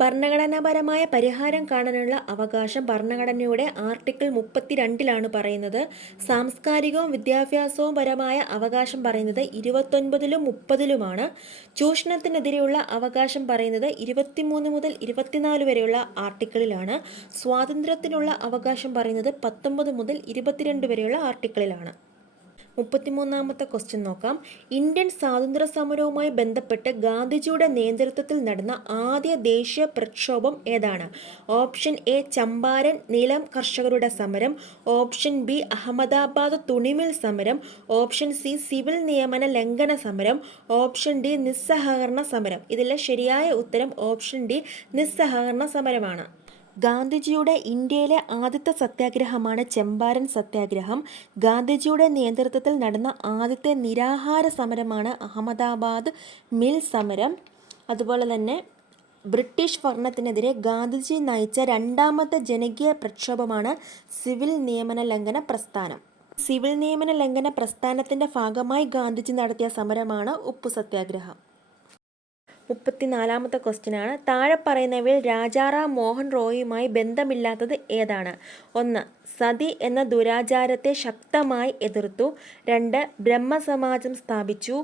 ഭരണഘടനാപരമായ പരിഹാരം കാണാനുള്ള അവകാശം ഭരണഘടനയുടെ ആർട്ടിക്കിൾ 32 പറയുന്നത്. സാംസ്കാരികവും വിദ്യാഭ്യാസവും പരമായ അവകാശം പറയുന്നത് 29 30 ചൂഷണത്തിനെതിരെയുള്ള അവകാശം പറയുന്നത് 23 മുതൽ 24 വരെയുള്ള ആർട്ടിക്കിളിലാണ്. സ്വാതന്ത്ര്യത്തിനുള്ള അവകാശം പറയുന്നത് 19 മുതൽ 22 വരെയുള്ള ആർട്ടിക്കിളിലാണ്. 33-ാമത്തെ ക്വസ്റ്റ്യൻ നോക്കാം. ഇന്ത്യൻ സ്വാതന്ത്ര്യ സമരവുമായി ബന്ധപ്പെട്ട് ഗാന്ധിജിയുടെ നേതൃത്വത്തിൽ നടന്ന ആദ്യ ദേശീയ പ്രക്ഷോഭം ഏതാണ്? ഓപ്ഷൻ എ ചമ്പാരൻ നീലം കർഷകരുടെ സമരം, ഓപ്ഷൻ ബി അഹമ്മദാബാദ് തുണിമിൽ സമരം, ഓപ്ഷൻ സി സിവിൽ നിയമന ലംഘന സമരം, ഓപ്ഷൻ ഡി നിസ്സഹകരണ സമരം. ഇതിലെ ശരിയായ ഉത്തരം ഓപ്ഷൻ ഡി നിസ്സഹകരണ സമരമാണ്. ഗാന്ധിജിയുടെ ഇന്ത്യയിലെ ആദ്യത്തെ സത്യാഗ്രഹമാണ് ചമ്പാരൻ സത്യാഗ്രഹം. ഗാന്ധിജിയുടെ നേതൃത്വത്തിൽ നടന്ന ആദ്യത്തെ നിരാഹാര സമരമാണ് അഹമ്മദാബാദ് മിൽ സമരം. അതുപോലെ തന്നെ ബ്രിട്ടീഷ് ഭരണത്തിനെതിരെ ഗാന്ധിജി നയിച്ച രണ്ടാമത്തെ ജനകീയ പ്രക്ഷോഭമാണ് സിവിൽ നിയമന ലംഘന പ്രസ്ഥാനം. സിവിൽ നിയമന ലംഘന പ്രസ്ഥാനത്തിൻ്റെ ഭാഗമായി ഗാന്ധിജി നടത്തിയ സമരമാണ് ഉപ്പു സത്യാഗ്രഹം. 34-ാമത്തെ ക്വസ്റ്റ്യനാണ്. താഴെ പറയുന്നവയിൽ രാജാറാം മോഹൻ റോയിയുമായി ബന്ധമില്ലാത്തത് ഏതാണ്? 1. സതി എന്ന ദുരാചാരത്തെ ശക്തമായി എതിർത്തു. 2. ബ്രഹ്മസമാജം സ്ഥാപിച്ചു.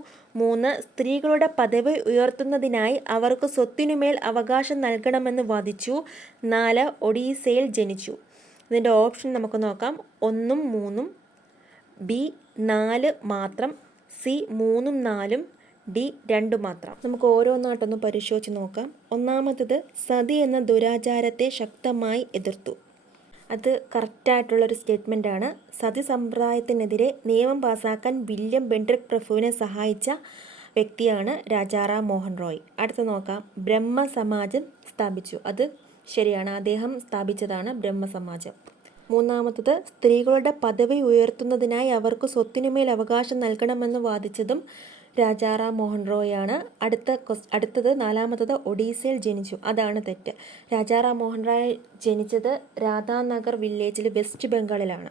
3. സ്ത്രീകളുടെ പദവി ഉയർത്തുന്നതിനായി അവർക്ക് സ്വത്തിനുമേൽ അവകാശം നൽകണമെന്ന് വാദിച്ചു. 4. ഒഡീസയിൽ ജനിച്ചു. ഇതിൻ്റെ ഓപ്ഷൻ നമുക്ക് നോക്കാം. 1ഉം 3ഉം, ബി 4 മാത്രം, സി 3ഉം 4ഉം, ഡി 2 മാത്രം. നമുക്ക് ഓരോന്നായിട്ടൊന്ന് പരിശോധിച്ച് നോക്കാം. ഒന്നാമത്തത് സതി എന്ന ദുരാചാരത്തെ ശക്തമായി എതിർത്തു. അത് കറക്റ്റായിട്ടുള്ളൊരു സ്റ്റേറ്റ്മെൻറ്റാണ്. സതി സമ്പ്രദായത്തിനെതിരെ നിയമം പാസാക്കാൻ വില്യം ബെൻഡിക് പ്രഭുവിനെ സഹായിച്ച വ്യക്തിയാണ് രാജാറാം മോഹൻ റോയ്. അടുത്ത് നോക്കാം. ബ്രഹ്മസമാജം സ്ഥാപിച്ചു. അത് ശരിയാണ്, അദ്ദേഹം സ്ഥാപിച്ചതാണ് ബ്രഹ്മസമാജം. മൂന്നാമത്തത് സ്ത്രീകളുടെ പദവി ഉയർത്തുന്നതിനായി അവർക്ക് സ്വത്തിനുമേൽ അവകാശം നൽകണമെന്ന് വാദിച്ചതും രാജാറാം മോഹൻ റോയാണ്. അടുത്തത് 4-മത്തത് ഒഡീസയിൽ ജനിച്ചു. അതാണ് തെറ്റ്. രാജാറാം മോഹൻ റോയ് ജനിച്ചത് രാധാനഗർ വില്ലേജിൽ വെസ്റ്റ് ബംഗാളിലാണ്.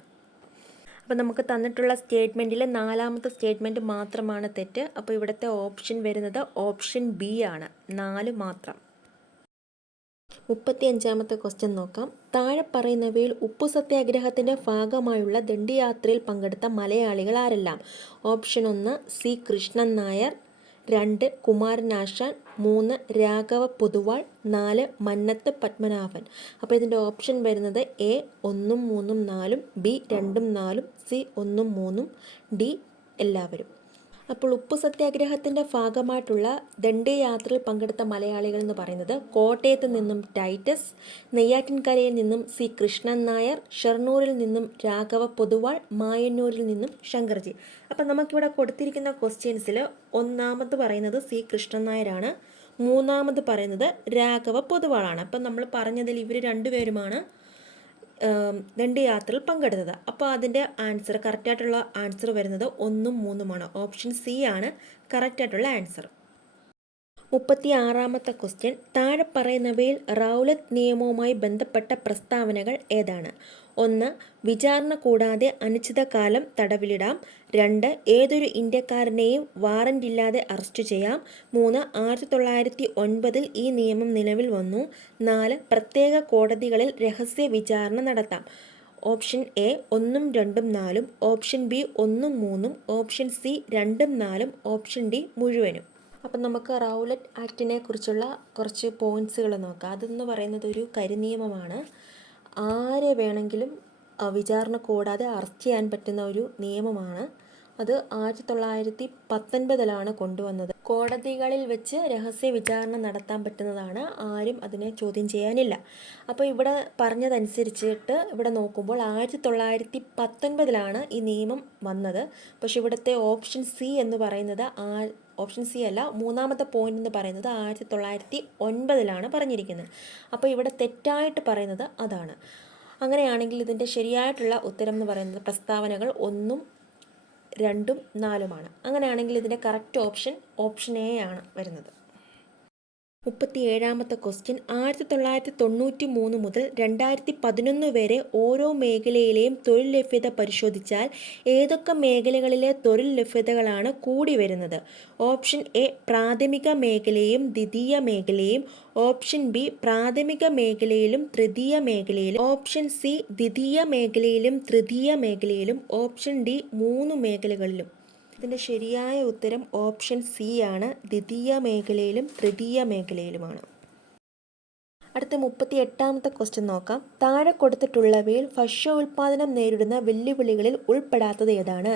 അപ്പോൾ നമുക്ക് തന്നിട്ടുള്ള സ്റ്റേറ്റ്മെൻറ്റിൽ 4-മത്തെ സ്റ്റേറ്റ്മെൻറ്റ് മാത്രമാണ് തെറ്റ്. അപ്പോൾ ഇവിടുത്തെ ഓപ്ഷൻ വരുന്നത് ഓപ്ഷൻ ബി ആണ്, 4 മാത്രം. 35-ാമത്തെ ക്വസ്റ്റ്യൻ നോക്കാം. താഴെ പറയുന്നവയിൽ ഉപ്പു സത്യാഗ്രഹത്തിൻ്റെ ഭാഗമായുള്ള ദണ്ഡിയാത്രയിൽ പങ്കെടുത്ത മലയാളികൾ ആരെല്ലാം? Option 1 C Krishnan Nair, 2 Kumaranasan, 3 Raghava Poduval, 4 Mannathu Padmanabhan. അപ്പോൾ ഇതിൻ്റെ ഓപ്ഷൻ വരുന്നത് എ 1ഉം 3ഉം 4ഉം, ബി 2ഉം 4ഉം, സി 1ഉം 3ഉം, ഡി എല്ലാവരും. അപ്പോൾ ഉപ്പു സത്യാഗ്രഹത്തിൻ്റെ ഭാഗമായിട്ടുള്ള ദണ്ഡിയാത്രയിൽ പങ്കെടുത്ത മലയാളികൾ എന്ന് പറയുന്നത് കോട്ടയത്ത് നിന്നും ടൈറ്റസ്, നെയ്യാറ്റിൻകരയിൽ നിന്നും സി കൃഷ്ണൻ നായർ, ഷൊർണൂരിൽ നിന്നും രാഘവ പൊതുവാൾ, മായന്നൂരിൽ നിന്നും ശങ്കർജി. അപ്പം നമുക്കിവിടെ കൊടുത്തിരിക്കുന്ന ക്വസ്റ്റ്യൻസിൽ ഒന്നാമത് പറയുന്നത് സി കൃഷ്ണൻ നായരാണ്, മൂന്നാമത് പറയുന്നത് രാഘവ പൊതുവാളാണ്. അപ്പം നമ്മൾ പറഞ്ഞതിൽ ഇവർ രണ്ടുപേരുമാണ് ദണ്ഡിയാത്രയിൽ പങ്കെടുത്തത്. അപ്പോൾ അതിൻ്റെ ആൻസർ കറക്റ്റായിട്ടുള്ള ആൻസർ വരുന്നത് 1ഉം 3ഉമാണ്. ഓപ്ഷൻ സി ആണ് കറക്റ്റായിട്ടുള്ള ആൻസർ. 36-ാമത്തെ ക്വസ്റ്റ്യൻ. താഴെ പറയുന്നവയിൽ റൗലറ്റ് നിയമവുമായി ബന്ധപ്പെട്ട പ്രസ്താവനകൾ ഏതാണ്? 1. വിചാരണ കൂടാതെ അനിശ്ചിതകാലം തടവിലിടാം. 2. ഏതൊരു ഇന്ത്യക്കാരനെയും വാറന്റില്ലാതെ അറസ്റ്റ് ചെയ്യാം. 3. 1909 ഈ നിയമം നിലവിൽ വന്നു. 4. പ്രത്യേക കോടതികളിൽ രഹസ്യ വിചാരണ നടത്താം. ഓപ്ഷൻ എ 1ഉം 2ഉം 4ഉം, ഓപ്ഷൻ ബി 1ഉം 3ഉം, ഓപ്ഷൻ സി 2ഉം 4ഉം, ഓപ്ഷൻ ഡി മുഴുവനും. അപ്പം നമുക്ക് റൗലറ്റ് ആക്ടിനെ കുറിച്ചുള്ള കുറച്ച് പോയിൻറ്റ്സുകൾ നോക്കാം. അതെന്ന് പറയുന്നത് ഒരു കരിനിയമമാണ്. ആരെ വേണമെങ്കിലും വിചാരണ കൂടാതെ അറസ്റ്റ് ചെയ്യാൻ പറ്റുന്ന ഒരു നിയമമാണ്. അത് 1919 കൊണ്ടുവന്നത്. കോടതികളിൽ വെച്ച് രഹസ്യ വിചാരണ നടത്താൻ പറ്റുന്നതാണ്. ആരും അതിനെ ചോദ്യം ചെയ്യാനില്ല. അപ്പോൾ ഇവിടെ പറഞ്ഞതനുസരിച്ചിട്ട് ഇവിടെ നോക്കുമ്പോൾ 1919 ഈ നിയമം വന്നത്. പക്ഷെ ഇവിടുത്തെ ഓപ്ഷൻ സി എന്ന് പറയുന്നത് ഓപ്ഷൻ സി അല്ല, മൂന്നാമത്തെ പോയിന്റ് എന്ന് പറയുന്നത് 1909 പറഞ്ഞിരിക്കുന്നത്. അപ്പോൾ ഇവിടെ തെറ്റായിട്ട് പറയുന്നത് അതാണ്. അങ്ങനെയാണെങ്കിൽ ഇതിൻ്റെ ശരിയായിട്ടുള്ള ഉത്തരം എന്ന് പറയുന്നത് പ്രസ്താവനകൾ 1ഉം 2ഉം 4ഉമാണ്. അങ്ങനെയാണെങ്കിൽ ഇതിൻ്റെ കറക്റ്റ് ഓപ്ഷൻ എ ആണ് വരുന്നത്. 37-ാമത്തെ ക്വസ്റ്റ്യൻ. 1993 മുതൽ 2011 വരെ ഓരോ മേഖലയിലെയും തൊഴിൽ ലഭ്യത പരിശോധിച്ചാൽ ഏതൊക്കെ മേഖലകളിലെ തൊഴിൽ ലഭ്യതകളാണ് കൂടി വരുന്നത്? ഓപ്ഷൻ എ പ്രാഥമിക മേഖലയും ദ്വിതീയ മേഖലയും, ഓപ്ഷൻ ബി പ്രാഥമിക മേഖലയിലും തൃതീയ മേഖലയിലും, ഓപ്ഷൻ സി ദ്വിതീയ മേഖലയിലും തൃതീയ മേഖലയിലും, ഓപ്ഷൻ ഡി 3 മേഖലകളിലും. ഇതിൻ്റെ ശരിയായ ഉത്തരം ഓപ്ഷൻ സി ആണ്, ദ്വിതീയ മേഖലയിലും തൃതീയ മേഖലയിലുമാണ്. അടുത്ത 38ാമത്തെ ക്വസ്റ്റ്യൻ നോക്കാം. താഴെ കൊടുത്തിട്ടുള്ളവയിൽ ഭക്ഷ്യോൽപാദനം നേരിടുന്ന വെല്ലുവിളികളിൽ ഉൾപ്പെടാത്തത് ഏതാണ്?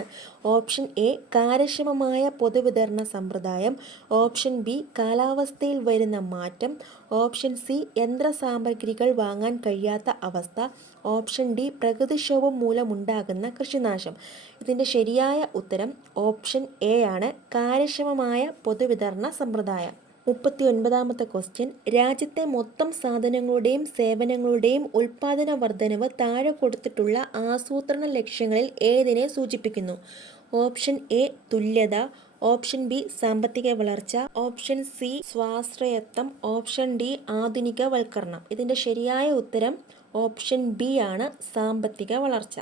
ഓപ്ഷൻ എ കാര്യക്ഷമമായ പൊതുവിതരണ സമ്പ്രദായം, ഓപ്ഷൻ ബി കാലാവസ്ഥയിൽ വരുന്ന മാറ്റം, ഓപ്ഷൻ സി യന്ത്രസാമഗ്രികൾ വാങ്ങാൻ കഴിയാത്ത അവസ്ഥ, ഓപ്ഷൻ ഡി പ്രകൃതിക്ഷോഭം മൂലമുണ്ടാകുന്ന കൃഷിനാശം. ഇതിൻ്റെ ശരിയായ ഉത്തരം ഓപ്ഷൻ എ ആണ്, കാര്യക്ഷമമായ പൊതുവിതരണ സമ്പ്രദായം. 39ാമത്തെ ക്വസ്റ്റ്യൻ. രാജ്യത്തെ മൊത്തം സാധനങ്ങളുടെയും സേവനങ്ങളുടെയും ഉൽപ്പാദന വർധനവ് താഴെ കൊടുത്തിട്ടുള്ള ആസൂത്രണ ലക്ഷ്യങ്ങളിൽ ഏതിനെ സൂചിപ്പിക്കുന്നു? ഓപ്ഷൻ എ തുല്യത, ഓപ്ഷൻ ബി സാമ്പത്തിക വളർച്ച, ഓപ്ഷൻ സി സ്വാശ്രയത്വം, ഓപ്ഷൻ ഡി ആധുനികവൽക്കരണം. ഇതിൻ്റെ ശരിയായ ഉത്തരം ഓപ്ഷൻ ബി ആണ്, സാമ്പത്തിക വളർച്ച.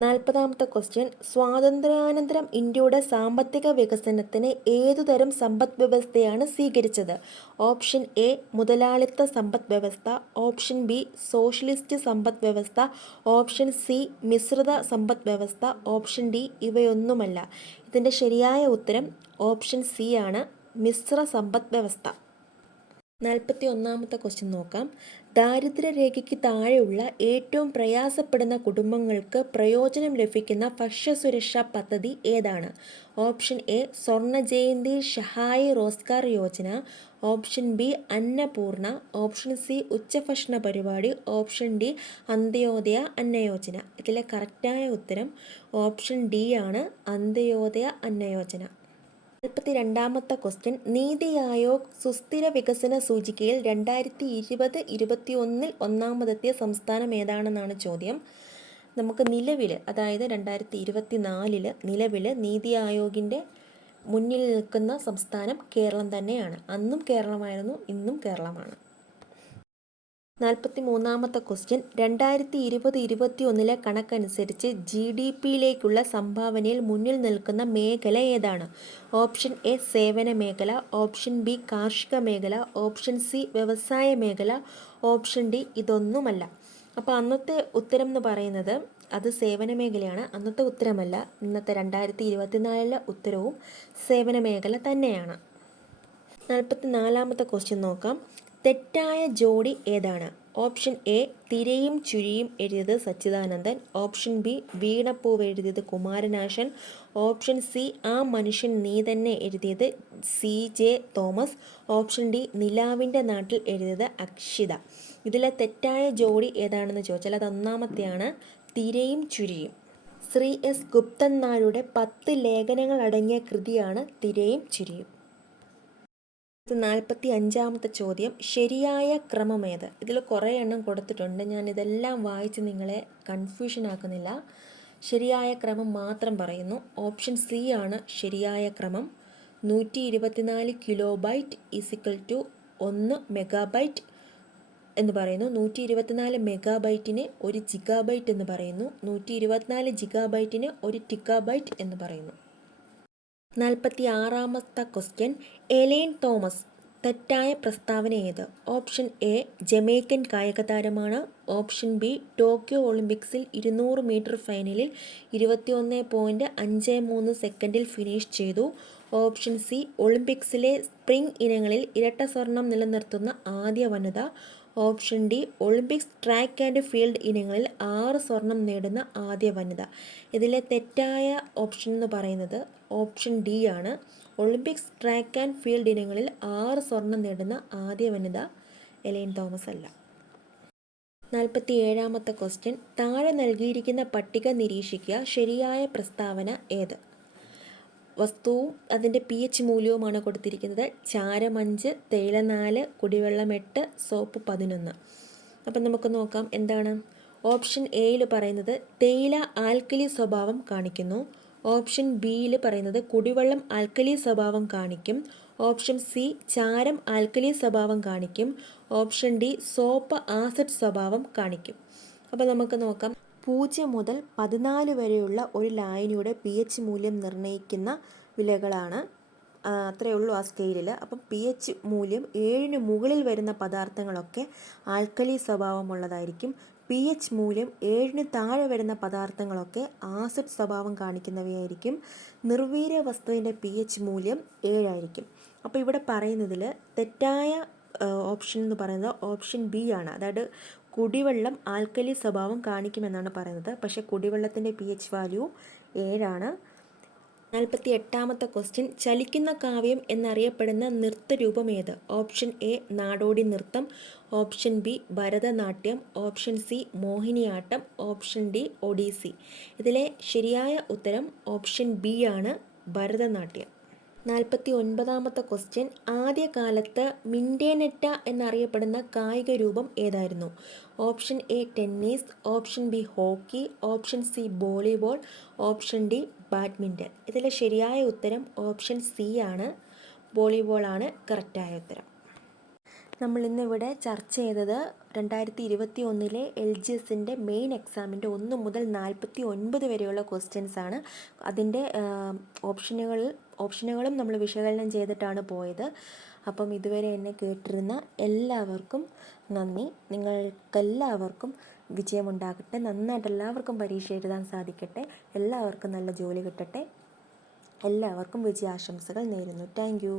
40ാമത്തെ ക്വസ്റ്റ്യൻ. സ്വാതന്ത്ര്യാനന്തരം ഇന്ത്യയുടെ സാമ്പത്തിക വികസനത്തിന് ഏതുതരം സമ്പദ് വ്യവസ്ഥയാണ് സ്വീകരിച്ചത്? ഓപ്ഷൻ എ മുതലാളിത്ത സമ്പദ് വ്യവസ്ഥ, ഓപ്ഷൻ ബി സോഷ്യലിസ്റ്റ് സമ്പദ് വ്യവസ്ഥ, ഓപ്ഷൻ സി മിശ്രിത സമ്പദ് വ്യവസ്ഥ, ഓപ്ഷൻ ഡി ഇവയൊന്നുമല്ല. ഇതിൻ്റെ ശരിയായ ഉത്തരം ഓപ്ഷൻ സി ആണ്, മിശ്ര സമ്പദ് വ്യവസ്ഥ. 41ാമത്തെ ക്വസ്റ്റ്യൻ നോക്കാം. ദാരിദ്ര്യരേഖയ്ക്ക് താഴെയുള്ള ഏറ്റവും പ്രയാസപ്പെടുന്ന കുടുംബങ്ങൾക്ക് പ്രയോജനം ലഭിക്കുന്ന ഭക്ഷ്യസുരക്ഷാ പദ്ധതി ഏതാണ്? Option A Swarna Jayanti Sahay Rozgar Yojana, option B Annapurna, option C ഉച്ചഭക്ഷണ പരിപാടി, ഓപ്ഷൻ ഡി അന്ത്യോദയ അന്ന യോജന. ഇതിലെ കറക്റ്റായ ഉത്തരം ഓപ്ഷൻ ഡി ആണ്, അന്ത്യോദയ അന്ന യോജന. 42ാമത്തെ ക്വസ്റ്റ്യൻ. നീതി ആയോഗ് സുസ്ഥിര വികസന സൂചികയിൽ 2020-21 ഒന്നാമതെത്തിയ സംസ്ഥാനം ഏതാണെന്നാണ് ചോദ്യം. നമുക്ക് നിലവിൽ, അതായത് 2024 നിലവിൽ നീതി ആയോഗിൻ്റെ മുന്നിൽ നിൽക്കുന്ന സംസ്ഥാനം കേരളം തന്നെയാണ്. അന്നും കേരളമായിരുന്നു, ഇന്നും കേരളമാണ്. 43ാമത്തെ ക്വസ്റ്റ്യൻ. 2020-21 കണക്കനുസരിച്ച് GDP-യിലേക്കുള്ള സംഭാവനയിൽ മുന്നിൽ നിൽക്കുന്ന മേഖല ഏതാണ്? ഓപ്ഷൻ എ സേവന മേഖല, ഓപ്ഷൻ ബി കാർഷിക മേഖല, ഓപ്ഷൻ സി വ്യവസായ മേഖല, ഓപ്ഷൻ ഡി ഇതൊന്നുമല്ല. അപ്പോൾ അന്നത്തെ ഉത്തരം എന്ന് പറയുന്നത് അത് സേവന മേഖലയാണ്. അന്നത്തെ ഉത്തരമല്ല, ഇന്നത്തെ 2024 ഉത്തരവും സേവന മേഖല തന്നെയാണ്. 44ാമത്തെ ക്വസ്റ്റ്യൻ നോക്കാം. തെറ്റായ ജോഡി ഏതാണ്? ഓപ്ഷൻ എ തിരയും ചുരിയും എഴുതിയത് സച്ചിദാനന്ദൻ, ഓപ്ഷൻ ബി വീണപ്പൂവ് എഴുതിയത് കുമാരനാശൻ, ഓപ്ഷൻ സി ആ മനുഷ്യൻ നീ തന്നെ എഴുതിയത് CJ തോമസ്, ഓപ്ഷൻ ഡി നിലാവിൻ്റെ നാട്ടിൽ എഴുതിയത് അക്ഷിത. ഇതിലെ തെറ്റായ ജോഡി ഏതാണെന്ന് ചോദിച്ചാൽ അത് ഒന്നാമത്തെയാണ്, തിരയും ചുരിയും. ശ്രീ S ഗുപ്തൻ നായരുടെ 10 ലേഖനങ്ങൾ അടങ്ങിയ കൃതിയാണ് തിരയും ചുരിയും. 45ാമത്തെ ചോദ്യം. ശരിയായ ക്രമമേത്? ഇതിൽ കുറേ എണ്ണം കൊടുത്തിട്ടുണ്ട്, ഞാൻ ഇതെല്ലാം വായിച്ച് നിങ്ങളെ കൺഫ്യൂഷൻ ആക്കുന്നില്ല. ശരിയായ ക്രമം മാത്രം പറയുന്നു. ഓപ്ഷൻ സി ആണ് ശരിയായ ക്രമം. 124 കിലോബൈറ്റ് = 1 മെഗാബൈറ്റ് എന്ന് പറയുന്നു. 124 മെഗാബൈറ്റിന് 1 ജിഗാബൈറ്റ് എന്ന് പറയുന്നു. 124 ജിഗാബൈറ്റിന് 1 ടിഗാബൈറ്റ് എന്ന് പറയുന്നു. 46ാമത്തെ ക്വസ്റ്റ്യൻ. എലൈൻ തോമസ് തെറ്റായ പ്രസ്താവന ഏത്? ഓപ്ഷൻ എ ജമൈക്കൻ കായിക താരമാണ്, ഓപ്ഷൻ ബി ടോക്കിയോ ഒളിമ്പിക്സിൽ 200 മീറ്റർ ഫൈനലിൽ 21.53 സെക്കൻഡിൽ ഫിനിഷ് ചെയ്തു, ഓപ്ഷൻ സി ഒളിമ്പിക്സിലെ സ്പ്രിംഗ് ഇനങ്ങളിൽ ഇരട്ട സ്വർണം നിലനിർത്തുന്ന ആദ്യ വനിത, option D Olympics track and field ഇനങ്ങളിൽ 6 സ്വർണം നേടുന്ന ആദ്യ വനിത. ഇതിലെ തെറ്റായ ഓപ്ഷൻ എന്ന് പറയുന്നത് ഓപ്ഷൻ ഡി ആണ്. ഒളിമ്പിക്സ് ട്രാക്ക് ആൻഡ് ഫീൽഡ് ഇനങ്ങളിൽ 6 സ്വർണം നേടുന്ന ആദ്യ വനിത എലൈൻ തോമസ് അല്ല. 47ാമത്തെ ക്വസ്റ്റ്യൻ. താഴെ നൽകിയിരിക്കുന്ന പട്ടിക നിരീക്ഷിക്കുക. ശരിയായ പ്രസ്താവന ഏത്? വസ്തുവും അതിൻ്റെ pH മൂല്യവുമാണ് കൊടുത്തിരിക്കുന്നത്. ചാരം 5, തേയില 4, കുടിവെള്ളം 8, സോപ്പ് 11. അപ്പം നമുക്ക് നോക്കാം എന്താണ്. ഓപ്ഷൻ എയിൽ പറയുന്നത് തേയില ആൽക്കലി സ്വഭാവം കാണിക്കുന്നു, ഓപ്ഷൻ ബിയിൽ പറയുന്നത് കുടിവെള്ളം ആൽക്കലി സ്വഭാവം കാണിക്കും, ഓപ്ഷൻ സി ചാരം ആൽക്കലി സ്വഭാവം കാണിക്കും, ഓപ്ഷൻ ഡി സോപ്പ് ആസിഡ് സ്വഭാവം കാണിക്കും. അപ്പോൾ നമുക്ക് നോക്കാം. 0 മുതൽ 14 വരെയുള്ള ഒരു ലായനിയുടെ pH മൂല്യം നിർണ്ണയിക്കുന്ന വിലകളാണ്. അത്രയേ ഉള്ളൂ ആ സ്കെയിലിൽ. അപ്പം pH മൂല്യം 7ന് മുകളിൽ വരുന്ന പദാർത്ഥങ്ങളൊക്കെ ആൽക്കലി സ്വഭാവമുള്ളതായിരിക്കും. pH മൂല്യം 7ന് താഴെ വരുന്ന പദാർത്ഥങ്ങളൊക്കെ ആസിഡ് സ്വഭാവം കാണിക്കുന്നവയായിരിക്കും. നിർവീര്യ വസ്തുവിൻ്റെ pH മൂല്യം 7 ആയിരിക്കും. അപ്പോൾ ഇവിടെ പറയുന്നതിൽ തെറ്റായ ഓപ്ഷൻ എന്ന് പറയുന്നത് ഓപ്ഷൻ ബി ആണ്. അതായത് കുടിവെള്ളം ആൽക്കലി സ്വഭാവം കാണിക്കുമെന്നാണ് പറയുന്നത്. പക്ഷേ കുടിവെള്ളത്തിൻ്റെ pH വാല്യൂ 7 48ാമത്തെ ക്വസ്റ്റ്യൻ, ചലിക്കുന്ന കാവ്യം എന്നറിയപ്പെടുന്ന നൃത്തരൂപം ഏത്? ഓപ്ഷൻ എ നാടോടി നൃത്തം, option B Bharatanatyam, option C Mohiniyattam, option D Odissi. ഇതിലെ ശരിയായ ഉത്തരം ഓപ്ഷൻ ബി ആണ്, ഭരതനാട്യം. 49ാമത്തെ ക്വസ്റ്റ്യൻ, ആദ്യകാലത്ത് മിൻഡേനെറ്റ എന്നറിയപ്പെടുന്ന കായിക രൂപം ഏതായിരുന്നു? Option A tennis, option B hockey, option C volleyball, option D badminton. ഇതിലെ ശരിയായ ഉത്തരം ഓപ്ഷൻ സി ആണ്, വോളിബോൾ ആണ് കറക്റ്റായ ഉത്തരം. നമ്മൾ ഇന്നിവിടെ ചർച്ച ചെയ്തത് 2021 LGSൻ്റെ മെയിൻ എക്സാമിൻ്റെ 1 മുതൽ 49 വരെയുള്ള ക്വസ്റ്റ്യൻസ് ആണ്. അതിൻ്റെ ഓപ്ഷനുകളും നമ്മൾ വിശകലനം ചെയ്തിട്ടാണ് പോയത്. അപ്പം ഇതുവരെ എന്നെ കേട്ടിരുന്ന എല്ലാവർക്കും നന്ദി. നിങ്ങൾക്കെല്ലാവർക്കും വിജയമുണ്ടാകട്ടെ. നന്നായിട്ട് എല്ലാവർക്കും പരീക്ഷ എഴുതാൻ സാധിക്കട്ടെ. എല്ലാവർക്കും നല്ല ജോലി കിട്ടട്ടെ. എല്ലാവർക്കും വിജയാശംസകൾ നേരുന്നു. Thank you.